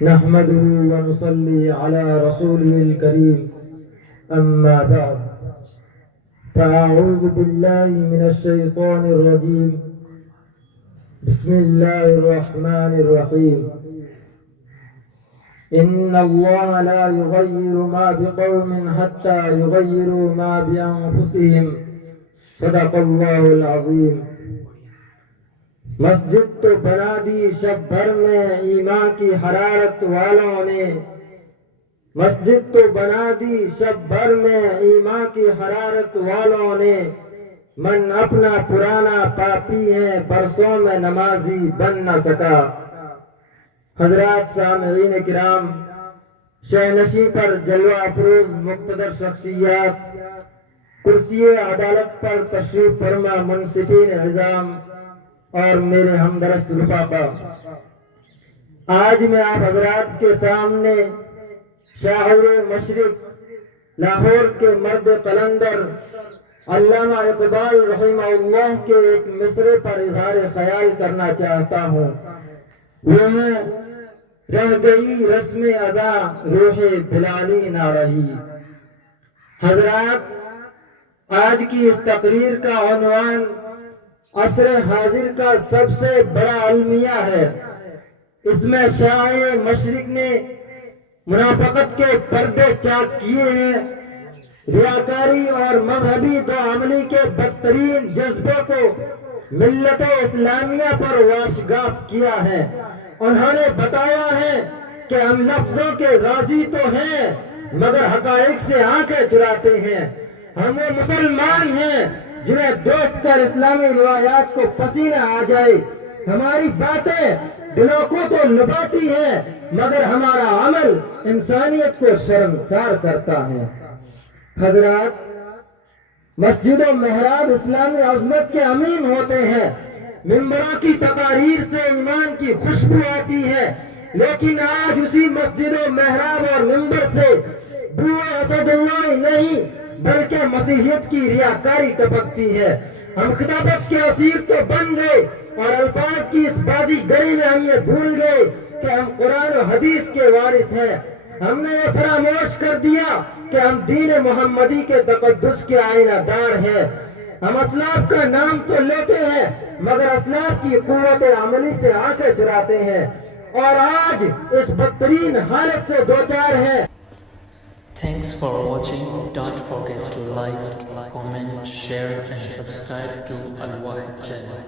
نحمده ونصلي على رسوله الكريم أما بعد فأعوذ بالله من الشيطان الرجيم بسم الله الرحمن الرحيم إن الله لا يغير ما بقوم حتى يغيروا ما بأنفسهم صدق الله العظيم۔ مسجد تو بنا دی شب بھر میں ایمان کی حرارت والوں نے، مسجد تو بنا دی شب بھر میں ایمان کی حرارت والوں نے، من اپنا پرانا پاپی ہے برسوں میں نمازی بن نہ سکا۔ حضرات سامعین کرام، شہنشین پر جلوہ افروز مقتدر شخصیات، کرسی عدالت پر تشریف فرما منصفین عظام اور میرے ہمدرد رفاقا، آج میں آپ حضرات کے سامنے شاعر مشرق، لاہور کے مرد قلندر علامہ اقبال رحمہ اللہ کے ایک مصرے پر اظہار خیال کرنا چاہتا ہوں۔ وہ ہے رہ گئی رسم ادا روح بلالی نہ رہی۔ حضرات، آج کی اس تقریر کا عنوان عصر حاضر کا سب سے بڑا المیہ ہے۔ اس میں شاعر مشرق نے منافقت کے پردے چاک کیے ہیں، ریاکاری اور مذہبی دو عملی کے بدترین جذبوں کو ملت اسلامیہ پر واشگاف کیا ہے۔ انہوں نے بتایا ہے کہ ہم لفظوں کے غازی تو ہیں مگر حقائق سے آنکھیں چراتے ہیں۔ ہم وہ مسلمان ہیں جنہیں دیکھ کر اسلامی روایات کو پسینہ آ جائے۔ ہماری باتیں دلوں کو تو لباتی ہیں مگر ہمارا عمل انسانیت کو شرمسار کرتا ہے۔ حضرات، مسجد و محراب اسلامی عظمت کے امین ہوتے ہیں، ممبروں کی تقاریر سے ایمان کی خوشبو آتی ہے، لیکن آج اسی مسجد و محراب اور ممبر سے بوئے اسد اللہ نہیں بلکہ مسیحیت کی ریاکاری ٹپکتی ہے۔ ہم خطابت کے اسیر تو بن گئے اور الفاظ کی اس بازی گری میں ہم یہ بھول گئے کہ ہم قرآن و حدیث کے وارث ہیں۔ ہم نے یہ فراموش کر دیا کہ ہم دین محمدی کے تقدس کے آئینہ دار ہیں۔ ہم اسلاف کا نام تو لیتے ہیں مگر اسلاف کی قوت عملی سے آنکھیں چراتے ہیں اور آج اس بدترین حالت سے دوچار ہیں۔ Thanks for watching. Don't forget to like, comment, share and subscribe to Al Wahid channel.